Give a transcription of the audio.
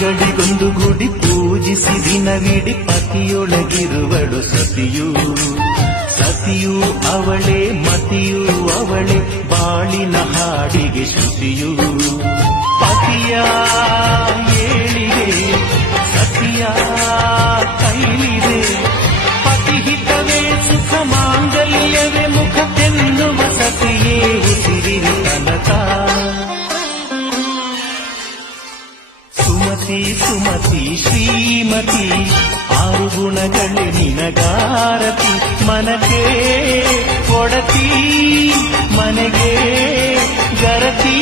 ಗಳಿಗೊಂದು ಗುಡಿ ಪೂಜಿಸಿ ದಿನವಿಡಿ ಪತಿಯೊಳಗಿರುವಳು ಸತಿಯು. ಸತಿಯು ಅವಳೇ ಮತಿಯು ಅವಳೇ ಬಾಳಿನ ಹಾಡಿಗೆ ಶ್ರುತಿಯು. ಪತಿಯ ಏಳಿಗೆ ಸತಿಯ ಕೈಲಿದೆ. ಪತಿಹಿತವೇ ಸುಖ ಮಾಂಗಲ್ಯವೇ ಮುಖತೆನ್ನುವ ಸತಿಯೇ ಉಸಿರಿನ ತನಕ. ಸುಮತಿ ಸುಮತಿ ಶ್ರೀಮತಿ ಆರು ಗುಣಗಳೇ ನಿನಗಾರತಿ. ಮನಕ್ಕೆ ಕೊಡತಿ ಮನೆಗೆ ಗರತಿ.